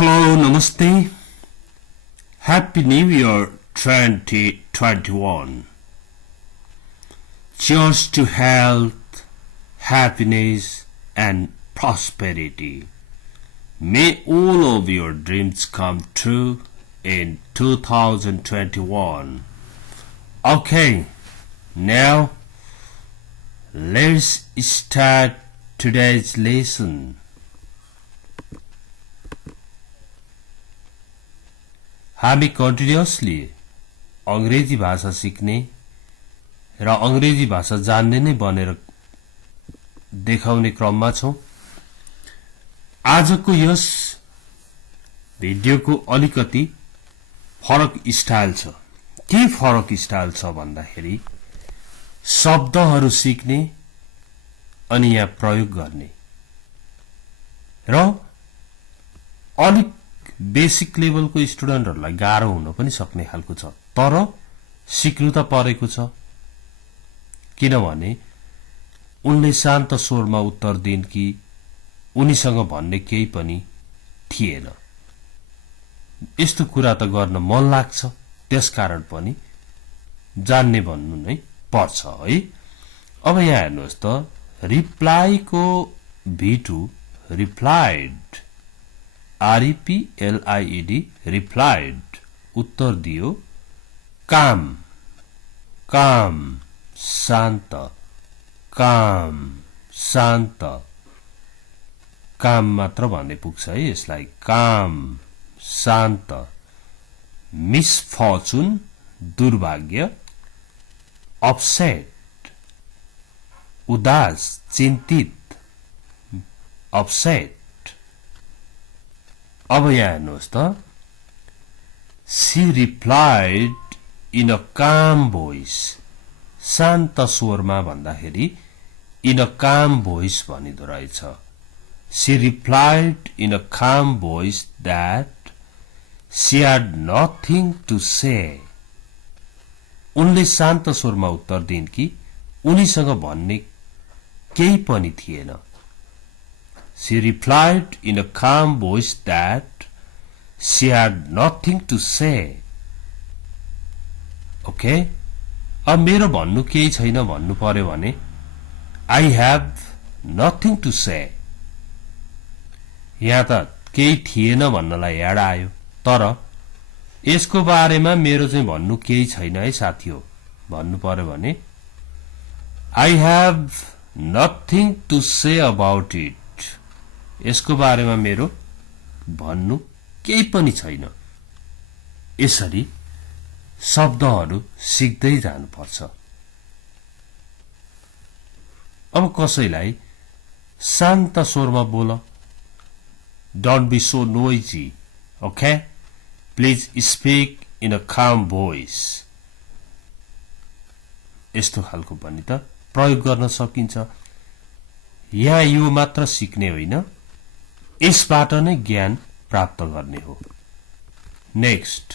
Hello, Namaste. Happy New Year 2021. Cheers to health, happiness, and prosperity. May all of your dreams come true in 2021. Okay, now let's start today's lesson. हामी continuously अंग्रेजी भाषा सिक्ने र अंग्रेजी भाषा जान्ने नै बनेर देखाउने क्रममा छौं। आजको यस भिडियोको अलिकति फरक स्टाइल छ। के फरक स्टाइल छ भन्दाखेरि शब्दहरू सिक्ने अनि यहाँ प्रयोग गर्ने र अलिक बेसिक लेभलको स्टुडेन्टहरुलाई गाह्रो हुन पनि सक्ने खालको छ, तर सिक्नु त परेको छ। किनभने उनले शान्त स्वरमा उत्तर दिइन् कि उनीसँग भन्ने केही पनि थिएन। यस्तो कुरा त गर्न मन लाग्छ, त्यसकारण पनि जान्ने भन्नु नै पर्छ है। अब यहाँ हेर्नुहोस् त, रिप्लाई को V2 रिप्लाइड, REPLIED replied, उत्तर दियो। काम काम शान्त, काम शान्त, काम मात्र भन्ने पुग्छ है यसलाई, काम शान्त। मिसफर्चुन दुर्भाग्य, अपसेट उदास चिन्तित, अपसेट। अब यहाँ हेर्नुहोस् त, she replied in a calm voice, शान्त स्वरमा भन्दाखेरि इन अ काम भोइस भनिदो रहेछ। She replied in a calm voice that she had nothing to say, उनले शान्त स्वरमा उत्तर दिइन् कि उनीसँग भन्ने केही पनि थिएन। She replied in a calm voice that she had nothing to say. Okay? अब मेरो भन्नु केही छैन भन्नु पर्यो भने I have nothing to say. यहाँ त केही थिएन भन्नलाई याद आयो, तर यसको बारेमा मेरो चाहिँ भन्नु केही छैन है साथीहो भन्नु पर्यो भने I have nothing to say about it. यसको बारेमा मेरो भन्नु केही पनि छैन। यसरी शब्दहरू सिक्दै जानुपर्छ। अब कसैलाई शान्त स्वरमा बोल, don't be so noisy, okay, please speak in a calm voice, यस्तो खालको पनि त प्रयोग गर्न सकिन्छ। यहाँ यो मात्र सिक्ने होइन, यसबाट नै ज्ञान प्राप्त गर्ने हो। नेक्स्ट,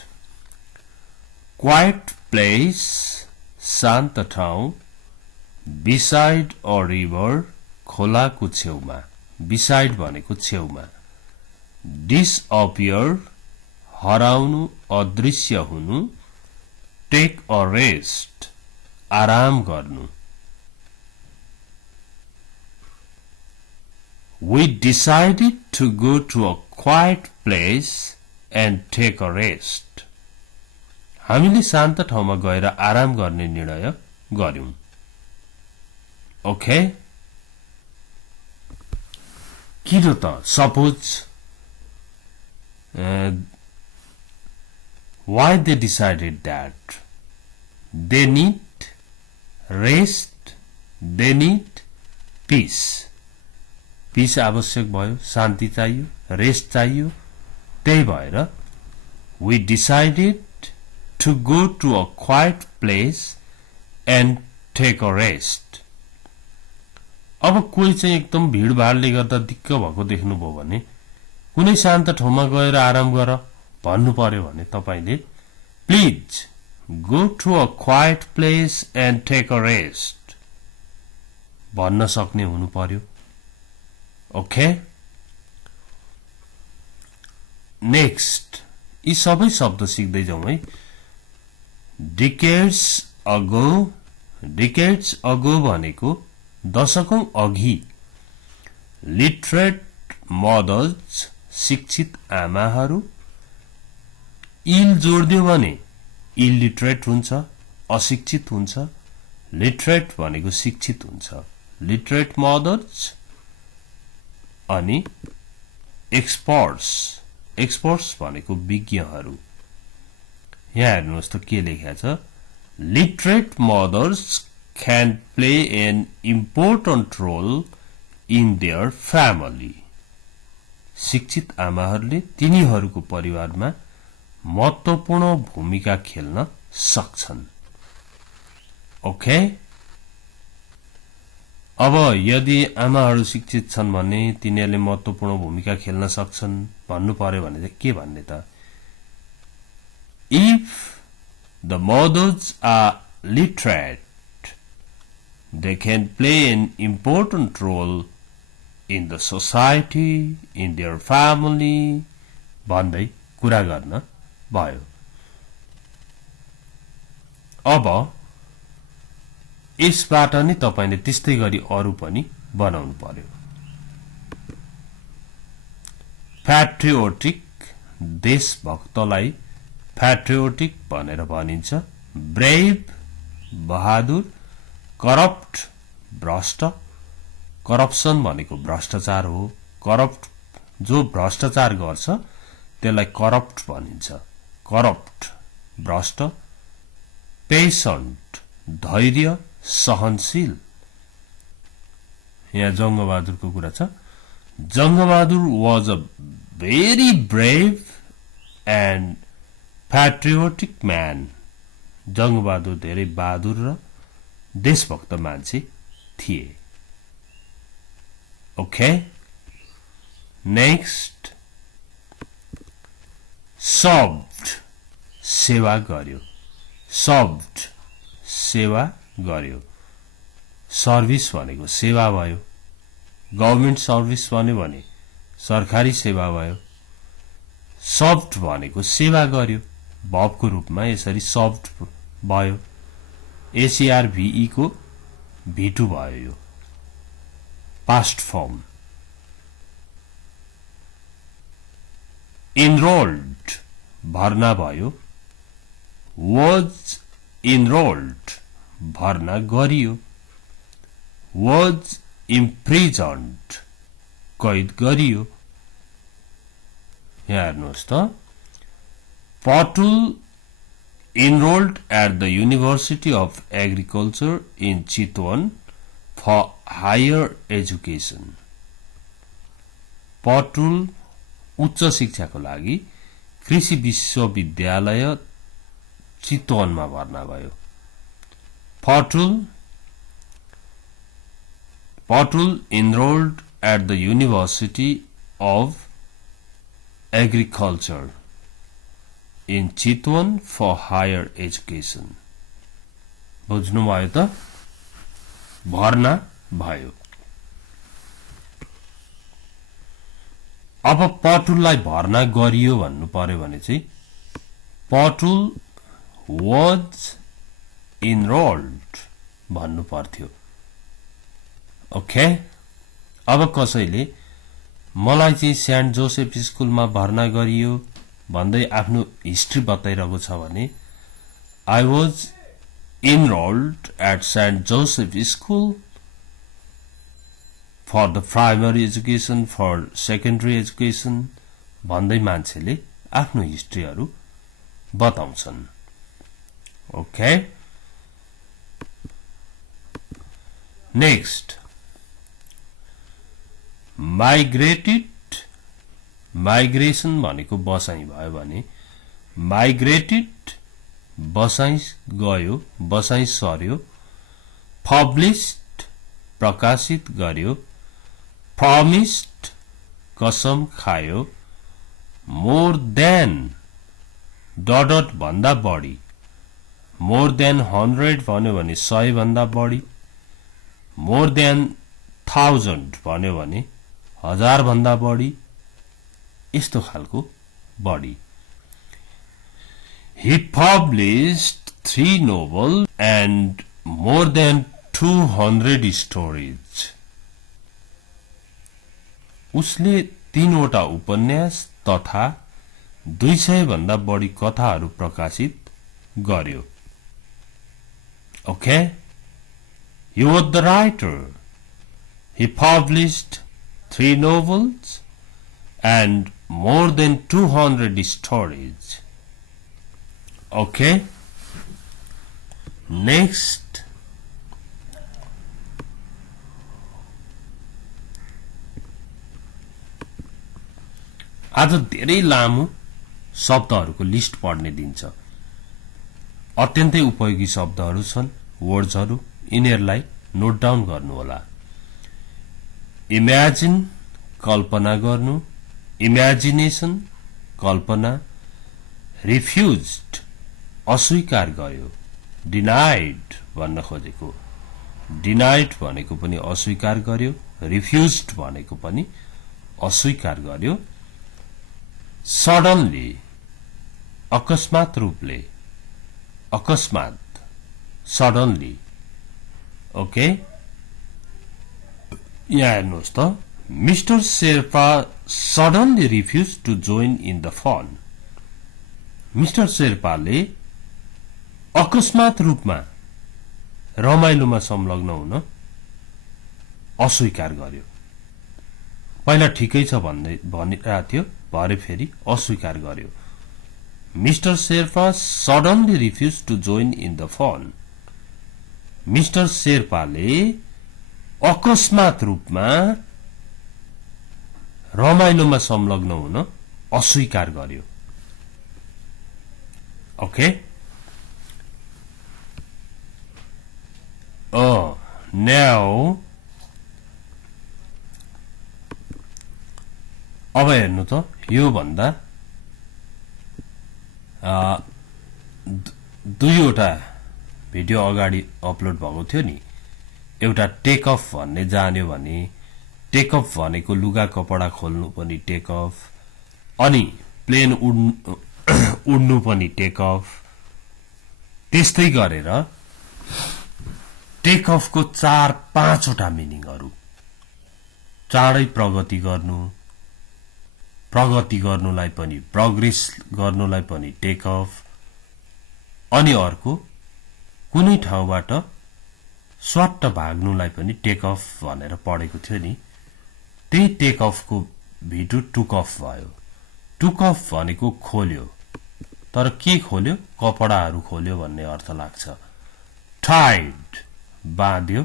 क्वाइट प्लेस, शान्त ठाउँ, बिसाइड अ रिभर, खोलाको छेउमा, बिसाइड भनेको छेउमा। डिसअपियर, हराउनु, अदृश्य हुनु। टेक अ रेस्ट, आराम गर्नु। We decided to go to a quiet place and take a rest. हामीले शान्त ठाउँमा गएर आराम गर्ने निर्णय गर्यौं। ओके, किन त suppose why they decided that they need rest, they need peace. Peace आवश्यक भयो, शान्ति चाहियो, रेस्ट चाहियो। त्यही भएर we decided to go to a quiet place and take a rest. अब कोही चाहिँ एकदम भीडभाडले गर्दा दिक्क भएको देख्नुभयो भने कुनै शान्त ठाउँमा गएर आराम गर भन्नु पर्यो भने तपाईले please go to a quiet place and take a rest भन्न सक्ने हुनु पर्यो। ओके, नेक्स्ट यी सबै शब्द सिक्दै जाउँ है डिकेड्स अगो भनेको दशकौं अघि लिटरेट मदर्स शिक्षित आमाहरू इल जोड्दियो भने इलिटरेट हुन्छ अशिक्षित हुन्छ लिटरेट भनेको शिक्षित हुन्छ लिटरेट मदर्स अनि एक्सपर्ट्स भनेको विज्ञहरू यहाँ हेर्नुहोस् त के लेखेको छ literate mothers can play an important role in their family शिक्षित आमाहरूले तिनीहरूको परिवारमा महत्त्वपूर्ण भूमिका खेल्न सक्छन् ओके अब यदि आमाहरू शिक्षित छन् भने तिनीहरूले महत्त्वपूर्ण भूमिका खेल्न सक्छन् भन्नु पर्यो भने चाहिँ के भन्ने त if the mothers are literate they can play an important role in the society in their family भन्दै कुरा गर्न भयो अब यसबाट नि तपाईले त्यस्तै गरी अरु पनि बनाउनु पर्यो पैट्रियोटिक देशभक्तलाई पैट्रियोटिक भनेर भनिन्छ ब्रेव बहादुर करप्ट भ्रष्ट करप्सन भनेको भ्रष्टाचार हो करप्ट जो भ्रष्टाचार गर्छ त्यसलाई करप्ट भनिन्छ करप्ट भ्रष्ट पेशेन्ट धैर्य सहनशील यहाँ जंगबहादुरको कुरा छ Jang Bahadur was a very brave and patriotic man Jang Bahadur धेरै बहादुर र देशभक्त मान्छे थिए ओके नेक्स्ट सर्व्ड सेवा गर्यो सर्व्ड सेवा गर्यो सर्भिस भनेको सेवा भयो गभर्नमेन्ट सर्भिस भन्यो भने सरकारी सेवा भयो सर्व्ड भनेको सेवा गर्यो भवको रूपमा यसरी सर्व्ड भयो एसीआरभीई को V2 भयो यो पास्ट फर्म इनरोल्ड भर्ना भयो वाज इनरोल्ड भर्ना गरियो वाज इम्प्रिजन्ड कैद गरियो यहाँ हेर्नुहोस् त पटुल enrolled at the University of Agriculture in Chitwan for higher education. पटुल उच्च शिक्षाको लागि कृषि विश्वविद्यालय चितवनमा भर्ना भयो पटुल enrolled at the University of Agriculture in Chitwan for higher education. बुझ्नु भयो त भर्ना भयो अब पटुललाई भर्ना गरियो भन्नु पर्यो भने चाहिँ पटुल was enrolled भन्नु पर्थ्यो ओके अब कसैले मलाई चाहिँ सेन्ट जोसेफ स्कुलमा भर्ना गरियो भन्दै आफ्नो हिस्ट्री बताइरहेको छ भने I was enrolled at St. Joseph School for the primary education for secondary education भन्दै मान्छेले आफ्नो हिस्ट्रीहरु बताउँछन् ओके नेक्स्ट माइग्रेटेड माइग्रेसन भनेको बसाई भयो भने माइग्रेटेड बसाई गयो बसाई सर्यो पब्लिश्ड प्रकाशित गर्यो प्रमिस्ड कसम खायो मोर देन डट भन्दा बढी मोर देन 100 भन्यो भने 100 भन्दा बढी मोर देन 1000 भन्यो भने 1000 भन्दा बढी यस्तो खालको बढी He published 3 novels and more than 200 stories. उसले 3 वटा उपन्यास तथा 200 भन्दा बढी कथाहरू प्रकाशित गर्यो. Okay? He was the writer. He published 3 novels and more than 200 stories. Okay? Next. आज धेरै लामो शब्दहरूको लिस्ट पढ्ने दिन छ. अत्यन्तै उपयोगी शब्दहरू छन्, वर्ड्सहरू. यिनीहरूलाई नोट डाउन गर्नुहोला. इमेजिन कल्पना गर्नु, इमेजिनेसन कल्पना, रिफ्युज्ड अस्वीकार गर्यो, डिनाइड भन्न खोजेको, डिनाइड भनेको पनि अस्वीकार गर्यो, रिफ्युज्ड भनेको पनि अस्वीकार गर्यो. सडनली अकस्मात रूपले, अकस्मात, सडनली. ओके, यहाँ हेर्नुहोस् त. Mister Sherpa suddenly refuse to join in the fun. Mister शेर्पाले अकस्मात रूपमा रमाइलोमा संलग्न हुन अस्वीकार गर्यो. पहिला ठिकै छ भनिरहेको थियो, भरे फेरि अस्वीकार गर्यो. Mister Sherpa suddenly refuse to join in the fun. Mister शेर्पाले अकस्मात रूपमा रमाइलोमा संलग्न हुन अस्वीकार गर्यो. Okay? Oh, now अब हेर्नु त, यो भन्दा 2वटा भिडियो अगाडि अपलोड भएको थियो नि. एउटा टेक अफ भन्ने जान्यो भने, टेक अफ भनेको लुगा कपडा खोल्नु पनि टेक अफ, अनि प्लेन उड्नु पनि टेक अफ. त्यस्तै गरेर टेक अफको 4-5 वटा मिनिङहरू. चाँडै प्रगति गर्नु, प्रगति गर्नुलाई पनि, प्रोग्रेस गर्नुलाई पनि टेक अफ. अनि अर्को कुनै ठाउँबाट स्वाट्ट भाग्नुलाई पनि टेक अफ भनेर पढेको थियो नि. त्यही टेक अफको भिटु टुक अफ भयो. टुक अफ भनेको खोल्यो, तर के खोल्यो? कपडाहरू खोल्यो भन्ने अर्थ लाग्छ. टाइड बाँध्यो,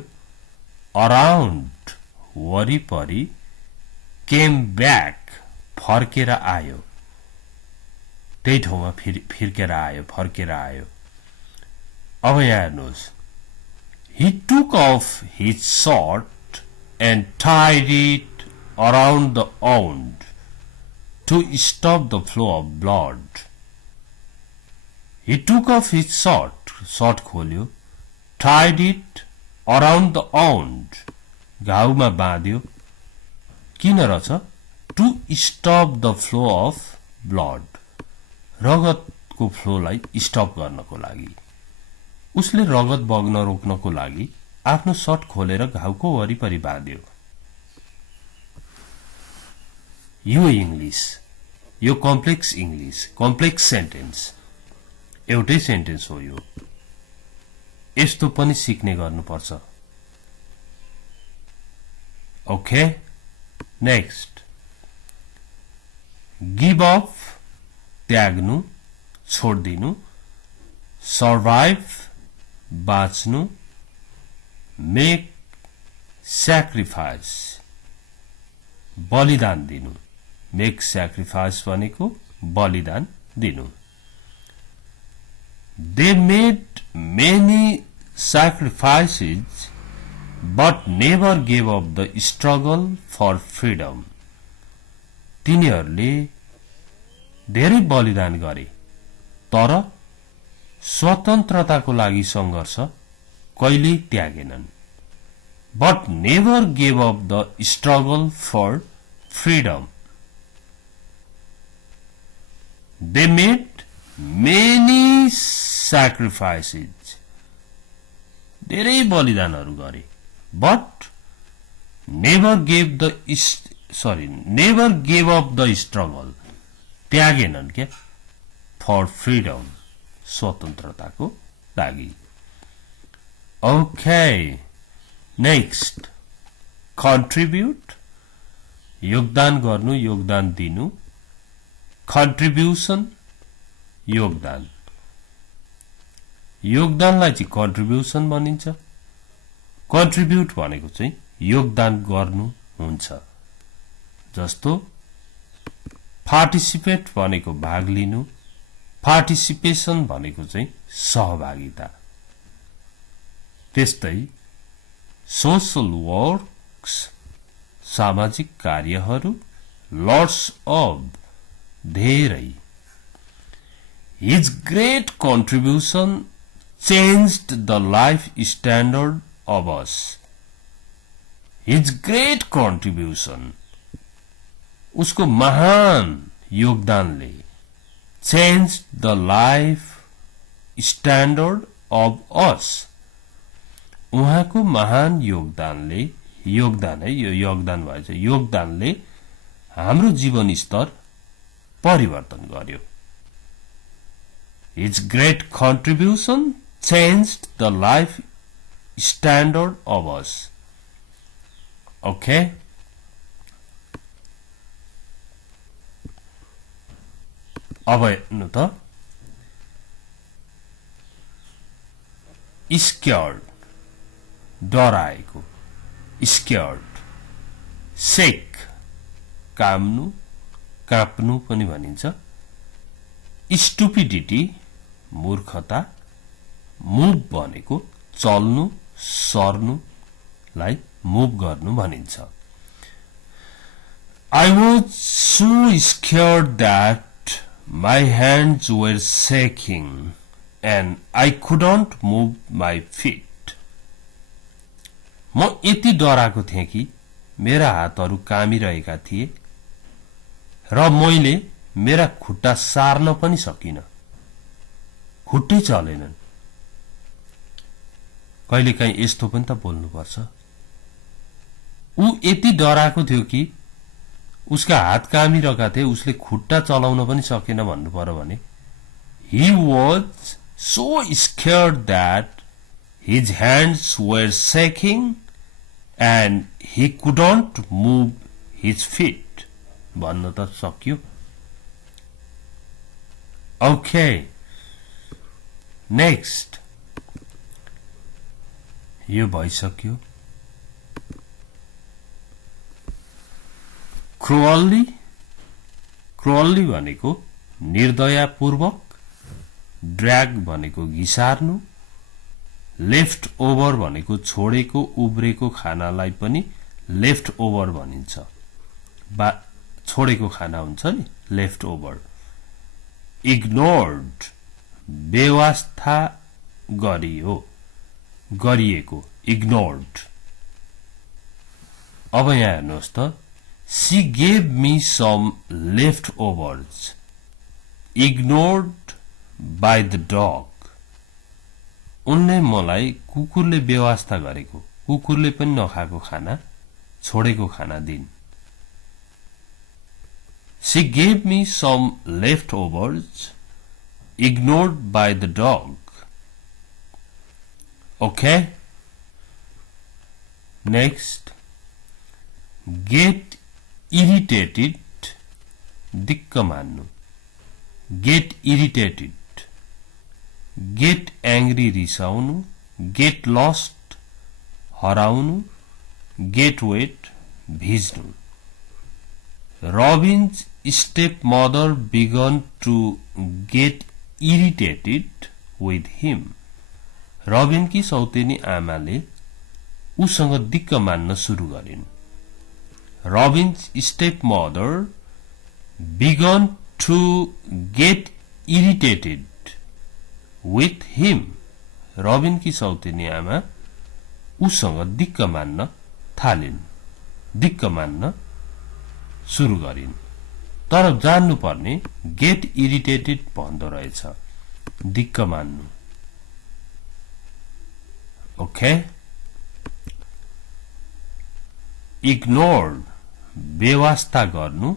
अराउन्ड वरिपरि, केम ब्याक फर्केर आयो, त्यही ठाउँमा फिर्केर आयो, फर्केर आयो. अब यहाँ हेर्नुहोस्. He took off his shirt and tied it around the wound to stop the flow of blood. He took off his shirt, shirt खोल्यो, tied it around the wound, घाउमा बाँध्यो. किन रहेछ? To stop the flow of blood, रगतको फ्लोलाई stop गर्नको लागि. उसले रगत बग्न रोक्नको लागि आफ्नो सर्ट खोलेर घाउको वरिपरि बाँध्यो. यो इंग्लिश, यो कम्प्लेक्स इंग्लिश, कम्प्लेक्स सेन्टेन्स, एउटै सेन्टेन्स हो यो. यस्तो पनि सिक्ने गर्नुपर्छ. Okay, next. गिभ अप त्याग्नु, छोड्दिनु. सर्भाइभ बाँच्नु. मेक सैक्रिफाइस बलिदान दिनु. मेक सैक्रिफाइस भनेको बलिदान दिनु. They made many sacrifices but never gave up the struggle for freedom. तिनीहरूले धेरै बलिदान गरे तर स्वतन्त्रताको लागि संघर्ष कहिल्यै त्यागेनन्. But never gave up the struggle for freedom. They made many sacrifices. धेरै बलिदानहरू गरे. But never gave up the struggle. त्यागेनन् क्या for freedom. स्वतन्त्रताको लागि. Okay. Next. Contribute. योगदान गर्नु, योगदान दिनु. Contribution. योगदान. योगदानलाई चाहिँ contribution भनिन्छ. Contribute भनेको चाहिँ योगदान गर्नु हुन्छ. जस्तो participate भनेको भाग लिनु, participation भनेको चाहिँ सहभागिता. त्यस्तै social works सामाजिक कार्यहरू, lots of धेरै. His great contribution changed the life standard of us. His great contribution उसको महान योगदानले changed the life standard of us. उहाँको महान योगदानले योगदान है यो योगदान भएछ योगदानले हाम्रो जीवन स्तर परिवर्तन गर्यो. His great contribution changed the life standard of us. Okay? अब हेर्नु त scared डराएको scared shake काप्नु पनि भनिन्छ. stupidity मूर्खता. move भनेको चल्नु सर्नुलाई move गर्नु भनिन्छ. I was so scared that my hands were shaking and I couldn't move my feet. म यति डराएको थिएँ कि मेरा हातहरू कामिरहेका थिए र मैले मेरा खुट्टा सार्न पनि सकिन. खुट्टै चलेनन्. कहिलेकाहीँ यस्तो पनि त बोल्नुपर्छ. ऊ यति डराएको थियो कि उसका हात कामिरहेका थिए, उसले खुट्टा चलाउन पनि सकेन भन्नु पर्यो भने he was so scared that his hands were shaking and he couldn't move his feet. भन्न त सक्यो. Okay. Next. यो भइसक्यो. Cruelly. Cruelly भनेको निर्दयापूर्वक. Drag भनेको घिसार्नु. लेफ्ट ओभर भनेको छोडेको उब्रेको खानालाई पनि लेफ्ट ओभर भनिन्छ. छोडेको खाना हुन्छ नि लेफ्ट ओभर. इग्नोर्ड बेवास्ता गरिएको इग्नोर्ड. अब यहाँ हेर्नुहोस् त she gave me some leftovers ignored by the dog. उनले मलाई कुकुरले बेवास्ता गरेको कुकुरले पनि नखाएको खाना छोडेको खाना दिन्. She gave me some leftovers ignored by the dog. Okay? Next. Get irritated. दिक्क मान्नु. Get irritated. Get angry रिसाउनु. Get lost हराउनु. Get wet भिज्नु. Robin's stepmother began to get irritated with him. Robin की सौतेनी आमाले उसँग दिक्क मान्न सुरु गरिन्. Robin's stepmother began to get irritated with him. Robin की सौतेनी आमा उसँग दिक्क मान्न थालिन्. दिक्क मान्न सुरु गरिन्. तर जान्नु पर्ने गेट इरिटेटेड भन्दो रहेछ दिक्क मान्नु ओके इग्नोर्ड बेवास्ता गर्नु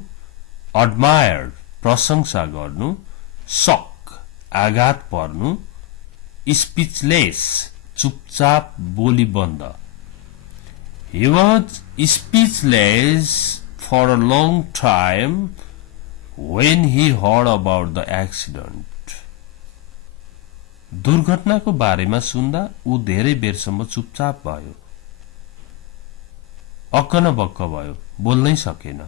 admired प्रशंसा गर्नु शक आघात पर्नु स्पीचलेस चुपचाप बोली बन्द He was speechless for a long time when he heard about the accident. दुर्घटनाको बारेमा सुन्दा ऊ धेरै बेरसम्म चुपचाप भयो अक्क न बक्क भयो बोल्नै सकेन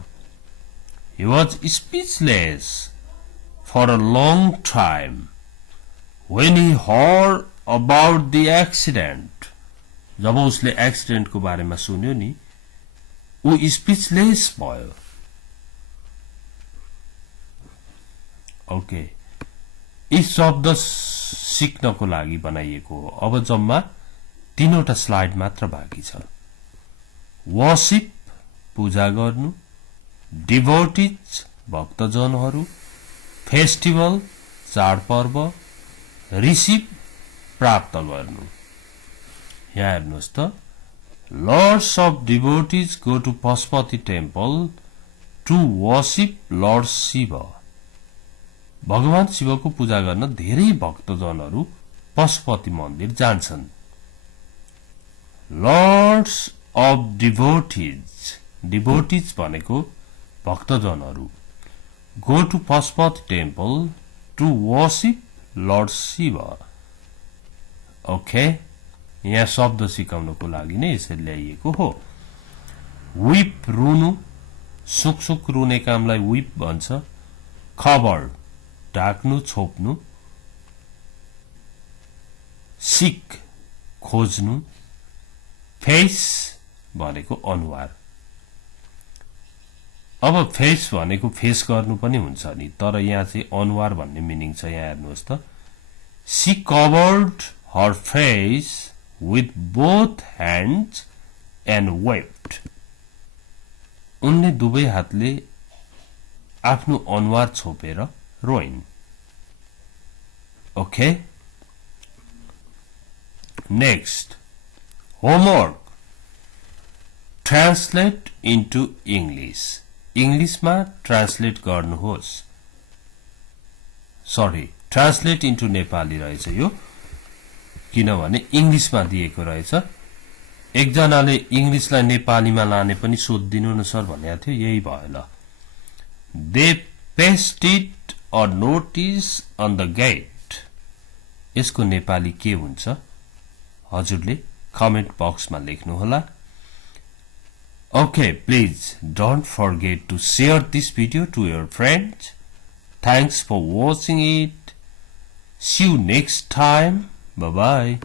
He was speechless for a long time when he heard about the accident. जब उसले एक्सिडेन्ट को बारेमा सुन्यो नि ऊ स्पीचलेस भयो ओके यी शब्द सिक्नको लागि बनाइएको हो अब जम्मा 3वटा स्लाइड मात्र बाँकी छ वर्शिप पूजा गर्नु डिभोटिज भक्तजनहरू फेस्टिभल चाडपर्व रिसिभ प्राप्त गर्नु यहाँ हेर्नुहोस् त loads of devotees go to Pashupati temple to worship lord Shiva भगवान शिवको पूजा गर्न धेरै भक्तजनहरू पशुपति मन्दिर जान्छन् लर्ड्स अफ डिभोटिज भनेको भक्तजनहरू go to Pashupati temple to worship lord Shiva okay यहाँ शब्द सिकाउनको लागि नै यसरी ल्याइएको हो विप रुनु सुक सुक रुने कामलाई विप भन्छ खबर ढाक्नु छोप्नु सिक खोज्नु फेस भनेको अनुहार अब फेस भनेको फेस गर्नु पनि हुन्छ नि तर यहाँ चाहिँ अनुहार भन्ने मिनिङ छ यहाँ हेर्नुहोस् त she covered her face with both hands and wept. उनले दुवै हातले आफ्नो अनुहार छोपेर रोइन् okay next homework translate into English इंग्लिशमा ट्रान्सलेट गर्नुहोस् सरी ट्रान्सलेट इन्टु नेपाली रहेछ यो किनभने इंग्लिशमा दिएको रहेछ एकजनाले इंग्लिशलाई नेपालीमा लाने पनि सोधिदिनु न सर भनेको थियो यही भयो ल they pasted a notice on the gate यसको नेपाली के हुन्छ हजुरले कमेन्ट बक्समा लेख्नु होला okay please don't forget to share this video to your friends thanks for watching it see you next time Bye-bye.